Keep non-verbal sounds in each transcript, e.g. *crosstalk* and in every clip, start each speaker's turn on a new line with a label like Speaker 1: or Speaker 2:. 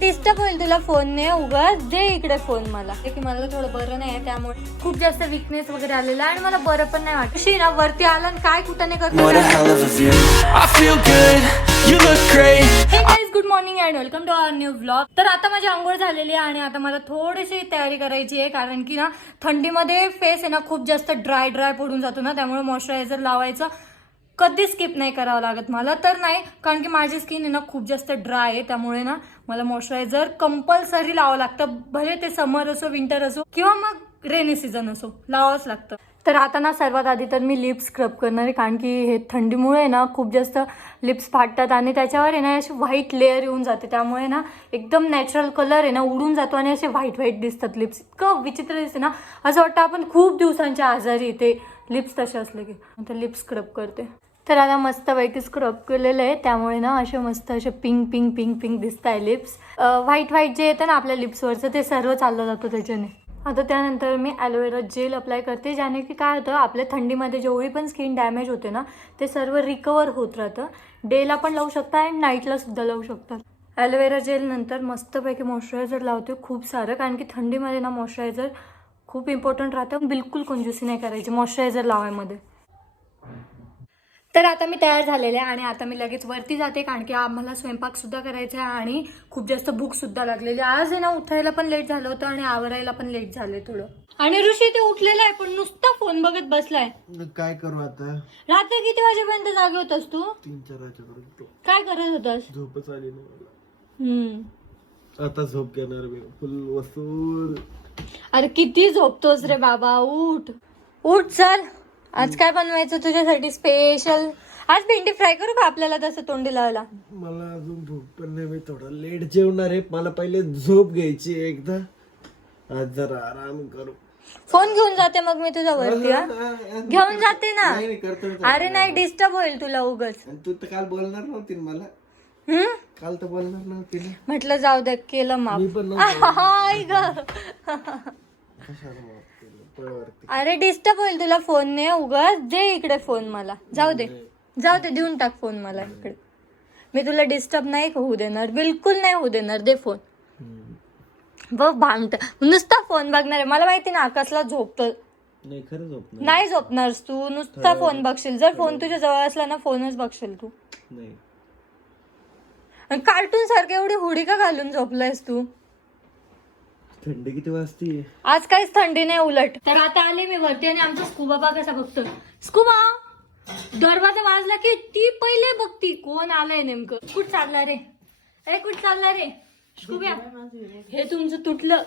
Speaker 1: Disturb होईल तुला phone. ने उगाच दे इकडे फोन मला. की मला थोडं बरं नाही त्यामुळे खूप जास्त विकनेस वगैरे आलेला आहे आणि मला बरं पण नाही वाटत. अशी ना वरती आलं आणि काय कुठं नाही करत. Hey good morning and welcome to our new blog तर आता माझी आंघोळ झालेली आहे आणि आता मला थोडीशी तयारी करायची आहे कारण की ना थंडीमध्ये फेस आहे ना खूप जास्त ड्राय ड्राय पडून जातो ना त्यामुळे मॉइश्चरायझर लावायचं. कधी स्किप नाही करावं लागत मला तर नाही कारण की माझी स्किन आहे ना खूप जास्त ड्राय आहे. त्यामुळे ना मला मॉइश्चरायझर कंपल्सरी लावावं लागतं. भले ते समर असो विंटर असो किंवा मग रेनी सीझन असो लावावंच लागतं. तर आता ना सर्वात आधी तर मी लिप्स स्क्रब करणार आहे कारण की हे थंडीमुळे ना खूप जास्त लिप्स फाटतात आणि त्याच्यावर आहे ना अशी व्हाईट लेअर येऊन जाते. त्यामुळे ना एकदम नॅचरल कलर आहे ना उडून जातो आणि असे व्हाईट व्हाईट दिसतात लिप्स इतकं विचित्र दिसते ना. असं वाटतं आपण खूप दिवसांच्या आजारी येते लिप्स तसे असले की. तर लिप्स स्क्रब करते. तर आता मस्तपैकी स्क्रब केलेलं आहे. त्यामुळे ना असे मस्त असे पिंक पिंक पिंक पिंक दिसत आहे लिप्स व्हाईट व्हाईट जे येतं ना आपल्या लिप्सवरचं ते सर्व चाललं जातं त्याच्याने. आता त्यानंतर मी ॲलोवेरा जेल अप्लाय करते ज्याने की काय होतं आपल्या थंडीमध्ये जेवढी पण स्किन डॅमेज होते ना ते सर्व रिकवर होत राहतं. डेला पण लावू शकता अँड नाईटला सुद्धा लावू शकता. ॲलोवेरा जेल नंतर मस्तपैकी मॉइश्चरायझर लावते खूप सारं. कारण की थंडीमध्ये ना मॉइश्चरायझर खूप इम्पॉर्टंट राहतं. बिलकुल कंजूसी नाही करायची मॉइश्चरायझर लावायमध्ये. तर आता मी तयार झालेले आहे आणि आता मी लगेच वरती जाते कारण की आम्हाला स्वयंपाक सुद्धा करायचा आहे आणि खूप जास्त भूक सुद्धा लागलेली आहे. आज आहे ना उठायला पण लेट झालं होतं आणि आवरायला पण लेट झाले थोडं. आणि ऋषी ते उठलेला आहे पण नुसता फोन बघत बसलाय.
Speaker 2: काय करू आता?
Speaker 1: रात्री किती वाजेपर्यंत जागे होतास तू?
Speaker 2: तीन चार वाजेपर्यंत
Speaker 1: काय करत होतास?
Speaker 2: झोपच आली नाही आता झोप घेणार मी फुल वसूल
Speaker 1: अरे किती झोपतोस रे बाबा उठ. उठ चल. आज काय बनवायचं तुझ्यासाठी स्पेशल आज भेंडी फ्राय करू का आपल्याला तसं तोंडी लावायला?
Speaker 2: मला अजून भूक पण नाही मी थोडा लेट जेवणार आहे. मला पहिले झोप घ्यायची एकदा. आज जरा आराम करू.
Speaker 1: फोन घेऊन जाते मग मी तुझ्या वरती हा घेऊन जाते ना?
Speaker 2: नाही नाही, करतो करतो.
Speaker 1: अरे नाही डिस्टर्ब होईल तुला उगच.
Speaker 2: आणि तू तर काल बोलणार नव्हती ना मला?
Speaker 1: हम्म?
Speaker 2: काल तर बोलणार नव्हती ना?
Speaker 1: म्हटलं जाऊ दे केलं माफ.
Speaker 2: मी पण नव्हतं.
Speaker 1: हाय ग.
Speaker 2: कशाला पळवरती
Speaker 1: अरे डिस्टर्ब होईल तुला फोन ने उगच दे इकडे फोन मला. जाऊ दे. जाऊ दे देऊन टाक फोन मला इकडे. मी तुला डिस्टर्ब नाही होऊ देणार बिलकुल नाही होऊ देणार. दे फोन बघ भामट नुसता फोन बघणार आहे. मला माहिती ना आकाशला झोपतं
Speaker 2: नाही खरं झोप नाही
Speaker 1: नाही झोपणारस तू. नुसता फोन बघशील. जर फोन तुझ्या जवळ असला ना फोनच बघशील तू.
Speaker 2: नाही.
Speaker 1: कार्टून सारखं एवढी हुडी का घालून झोपलायस तू?
Speaker 2: थंडी किती वाजती
Speaker 1: आज काहीच थंडी नाही उलट. तर आता आले मी वरती आणि आमचा स्कुबा बा कसा बघतो स्कुबा? दरवाजा वाजला की ती पहिले बघती. कोण आलंय नेमकं? कुठ चालला रे? ए कुठ चालला रे? स्कुब्या हे तुमचं तुटलं.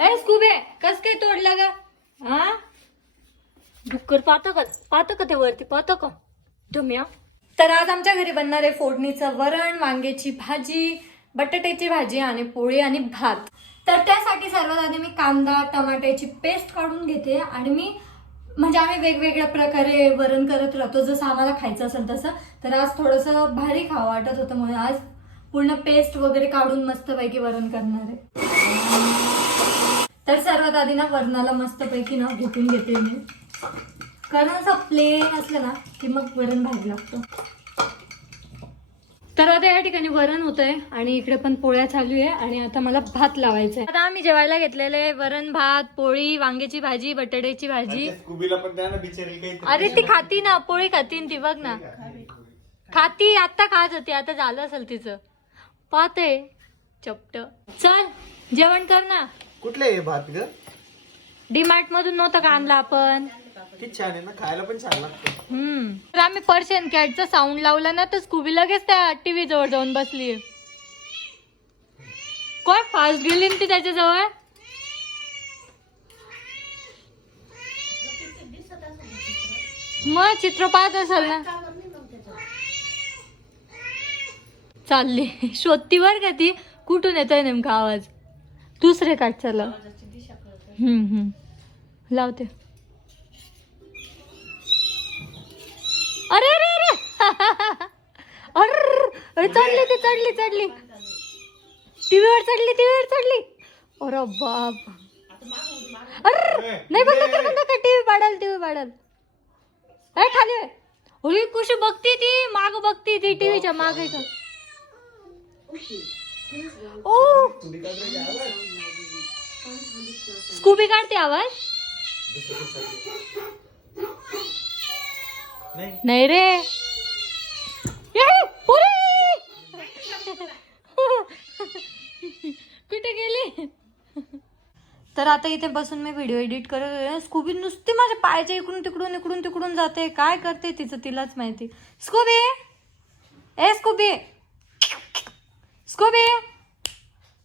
Speaker 1: ए स्कुबे कस काय तोडलं ग? हा? डुक्कर पाहतो का पाहतो का ते वरती पाहतो का धम्या. तर आज आमच्या घरी बनणार आहे फोडणीचं वरण वांग्याची भाजी बटाट्याची भाजी आणि पोळी आणि भात. तर त्यासाठी सर्वात आधी मी कांदा टमाट्याची पेस्ट काढून घेते आणि मी म्हणजे आम्ही वेगवेगळ्या प्रकारे वरण करत राहतो. जसं आम्हाला खायचं असेल तसं. तर आज थोडंसं भारी खावं वाटत होतं म्हणून आज पूर्ण पेस्ट वगैरे काढून मस्तपैकी वरण करणार आहे. तर सर्वात आधी ना वरणाला मस्तपैकी ना घुटून घेते मी. कारण असं प्लेन असलं ना की मग वरण भारी लागतं. तर आता या ठिकाणी वरण होत आहे आणि इकडे पण पोळ्या चालू आहे आणि आता मला भात लावायचा आहे आता आम्ही जेवायला घेतलेले वरण भात पोळी वांग्याची भाजी बटाट्याची भाजी.
Speaker 2: कुबीला पण द्या ना बिचारी काही
Speaker 1: अरे ती खाती ना पोळी खाती ती बघ ना. खाती आता खात होती आता झालं असेल तिचं. पाहते. चपट. चल जेवण कर ना.
Speaker 2: कुठले भात ग?
Speaker 1: डीमार्ट मधून नव्हतं का आणला आपण?
Speaker 2: किती छान आहे ना खायला पण छान लागतं.
Speaker 1: हम्म. तर आम्ही पर्शियन कॅटचा साऊंड लावला ना तर स्कूबी लगेच त्या टीव्ही जवळ जाऊन बसली काय फास्ट गेली ना ती त्याच्याजवळ? मग चित्र पाहत असेल ना. चालली. शोधती बर का ती? कुठून येतोय नेमका आवाज? दुसरे काट चला. हम्म हम्म. लावते. अरे अरे अरे. *laughs* अरे चढली ती चढली चढली टीव्हीवर चढली टीव्हीवर चढली अरे बाप. अरे नाही बंद कर बंद कर टीव्ही पाडाल टीव्ही पाडाल? अरे खाली होळी कुशी बघती ती माग बघती ती टीव्हीच्या मागे का ओ. स्कूबी काढते आवाज. नाही रे. कुठे गेली? तर आता इथे बसून मी व्हिडिओ एडिट करत स्कूबी नुसती माझ्या पायाच्या इकडून तिकडून इकडून तिकडून जाते. काय करते तिचं तिलाच माहिती. स्कूबी ए स्कूबी स्कूबी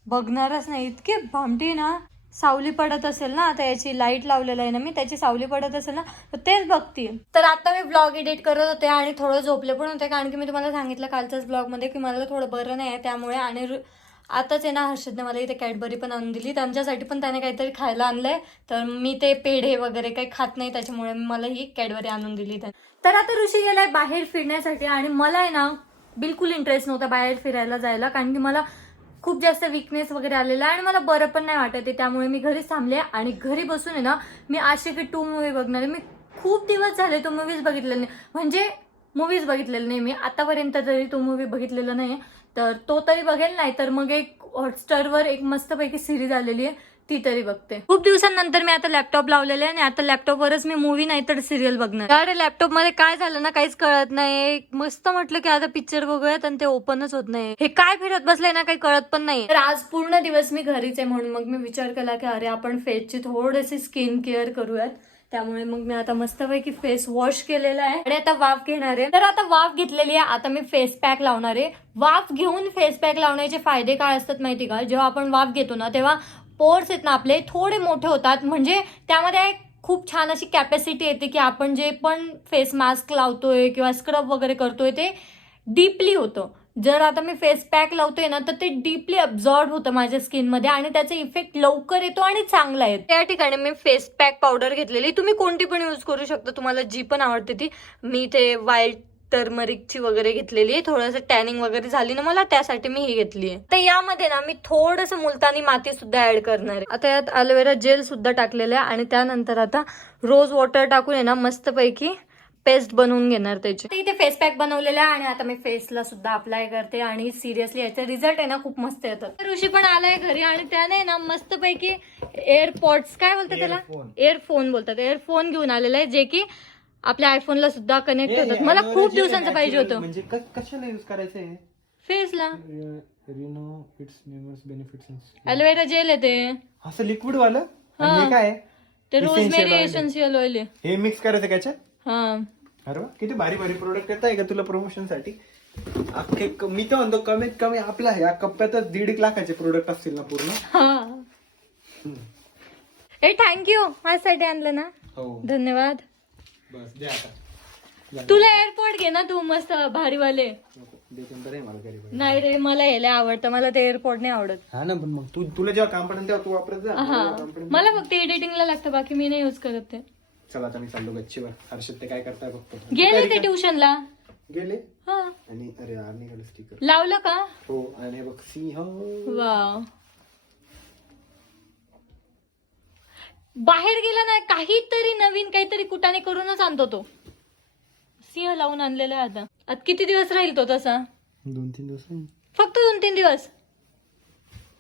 Speaker 1: बघणारच नाही. इतके भामटी ना. सावली पडत असेल ना आता याची लाइट लावलेलं आहे ना मी त्याची सावली पडत असेल ना तर तेच बघते तर आता मी ब्लॉग एडिट करत होते आणि थोडं झोपले पण होते कारण की मी तुम्हाला सांगितलं कालच्याच ब्लॉगमध्ये की मला थोडं बरं नाही आहे त्यामुळे आणि रु- आताच आहे ना हर्षदने मला इथे कॅडबरी पण आणून दिली त्यांच्यासाठी पण त्याने काहीतरी खायला आणलंय तर मी ते पेढे वगैरे काही खात नाही त्याच्यामुळे मला ही कॅडबरी आणून दिली तर आता ऋषी गेलाय बाहेर फिरण्यासाठी आणि मला आहे ना बिलकुल इंटरेस्ट नव्हता बाहेर फिरायला जायला कारण की मला खूप जास्त विकनेस वगैरे आलेला आहे आणि मला बरं पण नाही वाटत आहे. त्यामुळे मी घरीच थांबले आणि घरी बसून आहे ना मी आशिकी टू मूवी बघणार आहे. मी खूप दिवस झाले तो मूवीज बघितलेला नाही. म्हणजे मूवीज बघितलेला नाही मी. आतापर्यंत तरी तो मूवी बघितलेला नाही तर तो तरी बघेल. नाही तर मग एक हॉटस्टारवर एक मस्तपैकी सिरीज आलेली आहे. ती तरी बघते. खूप दिवसांनंतर मी आता लॅपटॉप लावलेले आहे आणि आता लॅपटॉपवरच मी मूवी नाही तर सिरियल बघणार. अरे लॅपटॉपमध्ये काय झालं ना काहीच कळत नाही. मस्त म्हटलं की आता पिक्चर बघूयात आणि ते ओपनच होत नाही. हे काय फिरत बसलंय ना काही कळत पण नाही. तर आज पूर्ण दिवस मी घरीच आहे म्हणून मग मी विचार केला की अरे आपण फेसची थोडीशी स्किन केअर करूयात. त्यामुळे मग मी आता मस्तपैकी फेस वॉश केलेला आहे. आणि आता वाफ घेणार आहे. तर आता वाफ घेतलेली आहे. आता मी फेस पॅक लावणार आहे. वाफ घेऊन फेस पॅक लावण्याचे फायदे काय असतात माहिती का? जेव्हा आपण वाफ घेतो ना तेव्हा पोर्स आहेत ना आपले थोडे मोठे होतात. म्हणजे त्यामध्ये खूप छान अशी कॅपॅसिटी येते की आपण जे पण फेस मास्क लावतोय किंवा स्क्रब वगैरे करतोय ते डीपली होतं. जर आता मी फेस पॅक लावतोय ना तर ते डीपली अब्झॉर्ब होतं माझ्या स्किनमध्ये आणि त्याचा इफेक्ट लवकर येतो आणि चांगला येतो. त्या ठिकाणी मी फेस पॅक पावडर घेतलेली. तुम्ही कोणती पण यूज करू शकता तुम्हाला जी पण आवडते ती. मी ते वाईल्ड टर्मरिकची वगैरे घेतलेली आहे. थोडंसं टॅनिंग वगैरे झाली ना मला त्यासाठी मी ही घेतली आहे. तर यामध्ये ना मी थोडंसं मुलतानी माती सुद्धा ऍड करणार आहे. आता यात अलोवेरा जेल सुद्धा टाकलेलं आहे आणि त्यानंतर आता रोज वॉटर टाकून आहे ना मस्तपैकी पेस्ट बनवून घेणार त्याची. इथे फेस पॅक बनवलेला आहे आणि आता मी फेसला सुद्धा अप्लाय करते आणि सिरियसली याचे रिझल्ट आहे ना खूप मस्त येतात. तर ऋषी पण आलाय घरी आणि त्याने ना मस्तपैकी एअरपॉड्स काय बोलतात त्याला. एअरफोन बोलतात. एअरफोन घेऊन आलेला आहे जे की आपल्या आयफोनला सुद्धा कनेक्ट होतात मला खूप दिवसांचं पाहिजे होतं.
Speaker 2: म्हणजे क- कशाला युज करायचं आहे
Speaker 1: फेसला
Speaker 2: रिनो इट्स मेमर्स बेनिफिट्स
Speaker 1: अलोवेरा जेल आहे ते.
Speaker 2: असं लिक्विड वालं? आणि
Speaker 1: हा.
Speaker 2: काय? आहे?
Speaker 1: ते
Speaker 2: Essential
Speaker 1: rosemary
Speaker 2: oil.
Speaker 1: Essential oil आहे.
Speaker 2: हे मिक्स करायचं त्याच्यात
Speaker 1: हा.
Speaker 2: अरे वा, किती भारी भारी प्रोडक्ट येत आहे का तुला प्रमोशनसाठी? अख्खे क- मी तर म्हणतो कमीत कमी आपल्या ह्या कप्प्यातच दीड एक लाखाचे प्रोडक्ट असतील ना पूर्ण.
Speaker 1: हा. ए थँक्यू माझ्यासाठी आणलं ना.
Speaker 2: हो.
Speaker 1: धन्यवाद.
Speaker 2: बस दे आता.
Speaker 1: तुला एअरपोर्ट घे ना तू मस्त भारीवाले.
Speaker 2: देतो बरं आहे मला घरी पण.
Speaker 1: नाही रे मला यायला आवडतं मला ते एअरपोर्ट नाही आवडत.
Speaker 2: हा ना पण मग तू तुला जेव्हा काम पडेल तेव्हा तू वापरत जा.
Speaker 1: हा.
Speaker 2: मला काम पडेल.
Speaker 1: मला फक्त एडिटिंगला लागतं बाकी मी नाही यूज करत ते.
Speaker 2: चला आता मी चाललो गच्चीवर. हर्षद ते काय करताय बघतो
Speaker 1: गेले ते ट्युशनला
Speaker 2: गेले?
Speaker 1: हा.
Speaker 2: आणि अरे यार निघालं स्टिकर
Speaker 1: लावलं का?
Speaker 2: हो आणि हे बघ सिंह.
Speaker 1: वाव. बाहेर गेला ना काहीतरी नवीन काहीतरी कुटाने करूनच आणतो तो. सिंह लावून आणलेला आहे आता. आता किती दिवस राहील तो तसा?
Speaker 2: दोन तीन दिवस आहे.
Speaker 1: फक्त दोन तीन दिवस?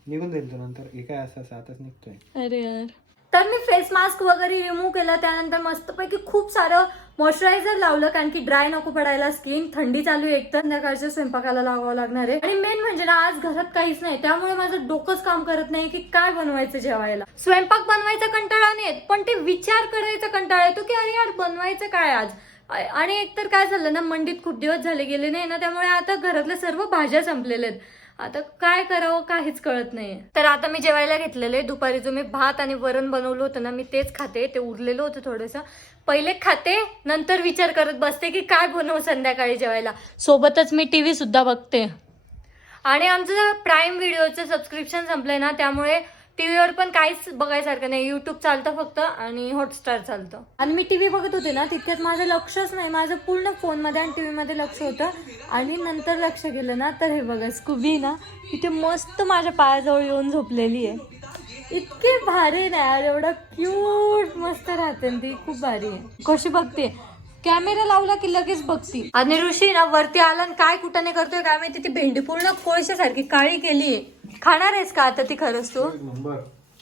Speaker 2: निघून जाईल तो नंतर. हे काय असं असं आताच निघतोय.
Speaker 1: अरे यार. तर मी फेस मास्क वगैरे रिमूव्ह केलं. त्यानंतर मस्तपैकी खूप सारं मॉइश्चरायझर लावलं कारण की ड्राय नको पडायला स्किन थंडी चालू आहे. एकतर संध्याकाळच्या स्वयंपाकाला लावावं लागणार आहे. आणि मेन म्हणजे ना आज घरात काहीच नाही. त्यामुळे माझं डोकंच काम करत नाही की काय बनवायचं जेवायला. स्वयंपाक बनवायचा कंटाळा नाही पण ते विचार करायचा कंटाळा येतो की अरे यार बनवायचं काय आज? आणि एकतर काय झालं ना मंडीत खूप दिवस झाले गेले नाही ना त्यामुळे आता घरातल्या सर्व भाज्या संपलेल्या आहेत. आता काय करावं काहीच कळत नाही तर आता मी जेवायला घेतलेले दुपारी जो मी भात आणि वरण बनवलं होतं ना मी तेच खाते. ते उरलेलं होतं थोडंसं. पहिले खाते नंतर विचार करत बसते की काय बनवू संध्याकाळी जेवायला. सोबतच मी टी व्ही सुद्धा बघते. आणि आमचं प्राईम व्हिडिओचं सबस्क्रिप्शन संपलंय ना त्यामुळे टीव्हीवर पण काहीच बघायसारखं नाही. युट्यूब चालतं फक्त आणि हॉटस्टार चालतं. आणि मी टीव्ही बघत होते ना तितक्यात माझं लक्षच नाही. माझं पूर्ण फोनमध्ये आणि टीव्हीमध्ये लक्ष होतं. आणि नंतर लक्ष गेलं ना तर हे बघा स्कूबी ना इथे मस्त माझ्या पायाजवळ येऊन झोपलेली आहे. इतकी भारी ना यार एवढं क्यूट मस्त राहते ती खूप भारी आहे. कशी बघते? कॅमेरा लावला की लगेच बघती. आणि ऋषी ना वरती आला आणि काय कुठं नाही करतोय काय माहिती ती भेंडी पूर्ण कोळशासारखी काळी केलीये. खाणार आहेस का आता ती खरंच तू?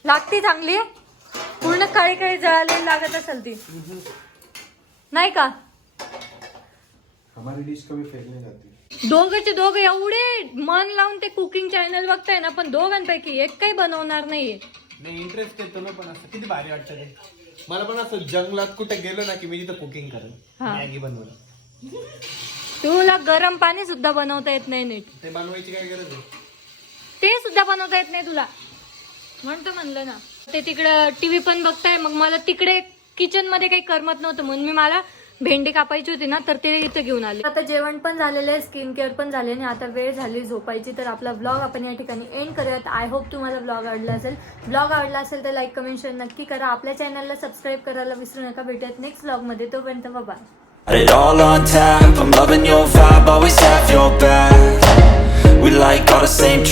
Speaker 1: लागती चांगली? पूर्ण काळी काळी जळालेली लागत असेल ती. नाही का?
Speaker 2: हमारी डिश कभी फेल नहीं जाती.
Speaker 1: दोघंचे दोघं एवढे मन लावून ते कुकिंग चॅनल बघताय ना पण दोघांपैकी एक काही बनवणार नाहीये.
Speaker 2: नाही इंटरेस्ट येतो ना पण असं किती भारी वाटतं ते. मला पण असं जंगलात कुठे गेलो ना की मी तिथं कुकिंग करेन.
Speaker 1: हा.
Speaker 2: मॅगी बनवलं.
Speaker 1: तुला गरम पाणी सुद्धा बनवता येत नाही नीट.
Speaker 2: ते बनवायची काय गरज आहे?
Speaker 1: ते सुद्धा बनवता येत नाही तुला. म्हणतो म्हणलं ना. ते तिकडं टीव्ही पण बघताय मग मला तिकडे किचनमध्ये काही करमत नव्हतं. म्हणून मी मला भेंडी कापायची होती ना तर ते इथं घेऊन आले. आता जेवण पण झालेलं आहे स्किन केअर पण झाले आणि आता वेळ झाली झोपायची तर आपला ब्लॉग आपण या ठिकाणी एंड करूयात. आय होप तुम्हाला ब्लॉग आवडला असेल. ब्लॉग आवडला असेल तर लाईक कमेंट शेअर नक्की करा. आपल्या चॅनलला सबस्क्राईब करायला विसरू नका. भेटूयात नेक्स्ट ब्लॉगमध्ये तोपर्यंत bye
Speaker 3: Got it all on tap, I'm loving your vibe, always have your back. We like all the same